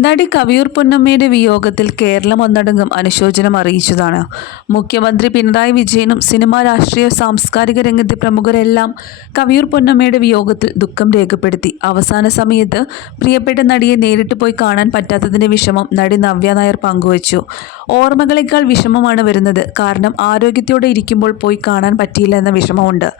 നടി കവിയൂർ പൊന്നമ്മയുടെ വിയോഗത്തിൽ കേരളം ഒന്നടങ്കം അനുശോചനം അറിയിച്ചതാണ്. മുഖ്യമന്ത്രി പിണറായി വിജയനും സിനിമാ രാഷ്ട്രീയ സാംസ്കാരിക രംഗത്തെ പ്രമുഖരെല്ലാം കവിയൂർ പൊന്നമ്മയുടെ വിയോഗത്തിൽ ദുഃഖം രേഖപ്പെടുത്തി. അവസാന സമയത്ത് പ്രിയപ്പെട്ട നടിയെ നേരിട്ട് പോയി കാണാൻ പറ്റാത്തതിന്റെ വിഷമം നടി നവ്യ നായർ പങ്കുവച്ചു. ഓർമ്മകളേക്കാൾ വിഷമമാണ് വരുന്നത്. കാരണം ആരോഗ്യത്തോടെ ഇരിക്കുമ്പോൾ പോയി കാണാൻ പറ്റിയില്ല എന്ന വിഷമമുണ്ട്.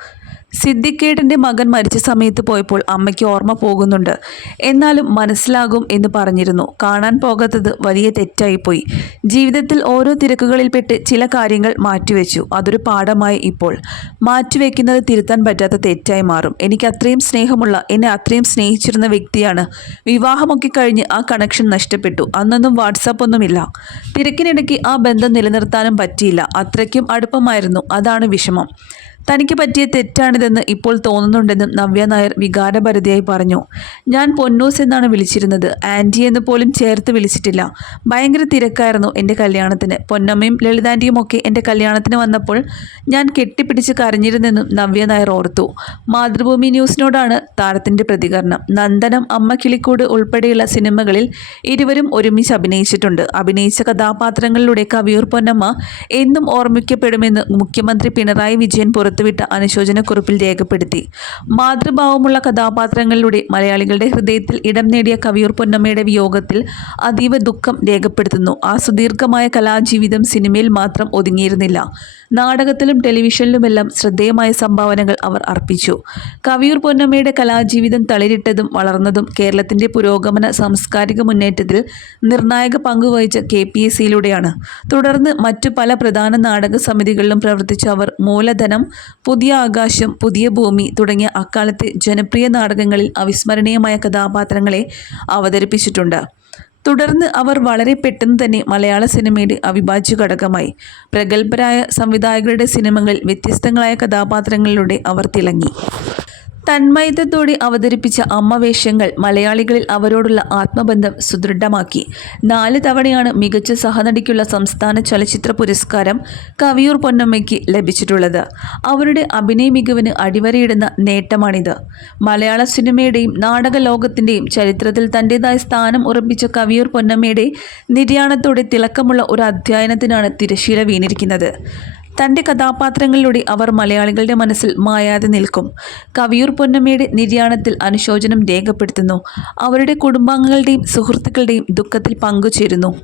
സിദ്ദിഖേട്ടന്റെ മകൻ മരിച്ച സമയത്ത് പോയപ്പോൾ അമ്മയ്ക്ക് ഓർമ്മ പോകുന്നുണ്ട്. എന്നാലും മനസ്സിലാകും എന്ന് പറഞ്ഞിരുന്നു. കാണാൻ പോകാത്തത് വലിയ തെറ്റായിപ്പോയി. ജീവിതത്തിൽ ഓരോ തിരക്കുകളിൽപ്പെട്ട് ചില കാര്യങ്ങൾ മാറ്റിവെച്ചു. അതൊരു പാഠമായി ഇപ്പോൾ. മാറ്റിവെക്കുന്നത് തിരുത്താൻ പറ്റാത്ത തെറ്റായി മാറും. എനിക്ക് അത്രയും സ്നേഹമുള്ള എന്നെ അത്രയും സ്നേഹിച്ചിരുന്ന വ്യക്തിയാണ്. വിവാഹമൊക്കെ കഴിഞ്ഞ് ആ കണക്ഷൻ നഷ്ടപ്പെട്ടു. അന്നൊന്നും വാട്സാപ്പ് ഒന്നുമില്ല. തിരക്കിനിടയ്ക്ക് ആ ബന്ധം നിലനിർത്താനും പറ്റിയില്ല. അത്രയ്ക്കും അടുപ്പമായിരുന്നു. അതാണ് വിഷമം. തനിക്ക് പറ്റിയ തെറ്റാണിതെന്ന് ഇപ്പോൾ തോന്നുന്നുണ്ടെന്നും നവ്യ നായർ വികാരഭരതിയായി പറഞ്ഞു. ഞാൻ പൊന്നൂസ് എന്നാണ് വിളിച്ചിരുന്നത്. ആന്റി എന്ന് പോലും ചേർത്ത് വിളിച്ചിട്ടില്ല. ഭയങ്കര തിരക്കായിരുന്നു എന്റെ കല്യാണത്തിന്. പൊന്നമ്മയും ലളിതാന്റിയും ഒക്കെ എന്റെ കല്യാണത്തിന് വന്നപ്പോൾ ഞാൻ കെട്ടിപ്പിടിച്ച് കരഞ്ഞിരുന്നെന്നും നവ്യ നായർ ഓർത്തു. മാതൃഭൂമി ന്യൂസിനോടാണ് താരത്തിന്റെ പ്രതികരണം. നന്ദനം അമ്മ കിളിക്കൂട് ഉൾപ്പെടെയുള്ള സിനിമകളിൽ ഇരുവരും ഒരുമിച്ച് അഭിനയിച്ചിട്ടുണ്ട്. അഭിനയിച്ച കഥാപാത്രങ്ങളിലൂടെ കവിയൂർ പൊന്നമ്മ എന്നും ഓർമ്മിക്കപ്പെടുമെന്ന് മുഖ്യമന്ത്രി പിണറായി വിജയൻ പുറത്തു പുറത്തുവിട്ട അനുശോചനക്കുറിപ്പിൽ രേഖപ്പെടുത്തി. മാതൃഭാവമുള്ള കഥാപാത്രങ്ങളിലൂടെ മലയാളികളുടെ ഹൃദയത്തിൽ ഇടം നേടിയ കവിയൂർ പൊന്നമ്മയുടെ വിയോഗത്തിൽ അതീവ ദുഃഖം രേഖപ്പെടുത്തുന്നു. ആ സുദീർഘമായ കലാജീവിതം സിനിമയിൽ മാത്രം ഒതുങ്ങിയിരുന്നില്ല. നാടകത്തിലും ടെലിവിഷനിലുമെല്ലാം ശ്രദ്ധേയമായ സംഭാവനകൾ അവർ അർപ്പിച്ചു. കവിയൂർ പൊന്നമ്മയുടെ കലാജീവിതം തളിരിട്ടതും വളർന്നതും കേരളത്തിന്റെ പുരോഗമന സാംസ്കാരിക മുന്നേറ്റത്തിൽ നിർണായക പങ്കുവഹിച്ച കെ പി എസ് സിയിലൂടെയാണ്. തുടർന്ന് മറ്റു പല പ്രധാന നാടക സമിതികളിലും പ്രവർത്തിച്ച അവർ മൂലധനം പുതിയ ആകാശം പുതിയ ഭൂമി തുടങ്ങിയ അക്കാലത്തെ ജനപ്രിയ നാടകങ്ങളിൽ അവിസ്മരണീയമായ കഥാപാത്രങ്ങളെ അവതരിപ്പിച്ചിട്ടുണ്ട്. തുടർന്ന് അവർ വളരെ പെട്ടെന്ന് തന്നെ മലയാള സിനിമയുടെ അവിഭാജ്യ ഘടകമായി. പ്രഗത്ഭരായ സംവിധായകരുടെ സിനിമകളിൽ വ്യത്യസ്തങ്ങളായ കഥാപാത്രങ്ങളിലൂടെ അവർ തിളങ്ങി. തന്മയത്തോടെ അവതരിപ്പിച്ച അമ്മവേഷങ്ങൾ മലയാളികളിൽ അവരോടുള്ള ആത്മബന്ധം സുദൃഢമാക്കി. നാല് തവണയാണ് മികച്ച സഹനടിക്കുള്ള സംസ്ഥാന ചലച്ചിത്ര പുരസ്കാരം കവിയൂർ പൊന്നമ്മയ്ക്ക് ലഭിച്ചിട്ടുള്ളത്. അവരുടെ അഭിനയ മികവിന് അടിവരയിടുന്ന നേട്ടമാണിത്. മലയാള സിനിമയുടെയും നാടക ലോകത്തിന്റെയും ചരിത്രത്തിൽ തന്റെതായ സ്ഥാനം ഉറപ്പിച്ച കവിയൂർ പൊന്നമ്മയുടെ നിര്യാണത്തോടെ തിളക്കമുള്ള ഒരു അധ്യയനത്തിനാണ് തിരശീല വീണിരിക്കുന്നത്. തന്റെ കഥാപാത്രങ്ങളിലൂടെ അവർ മലയാളികളുടെ മനസ്സിൽ മായാതെ നിൽക്കും. കവിയൂർ പൊന്നമ്മയുടെ നിര്യാണത്തിൽ അനുശോചനം രേഖപ്പെടുത്തുന്നു. അവരുടെ കുടുംബാംഗങ്ങളുടെയും സുഹൃത്തുക്കളുടെയും ദുഃഖത്തിൽ പങ്കുചേരുന്നു.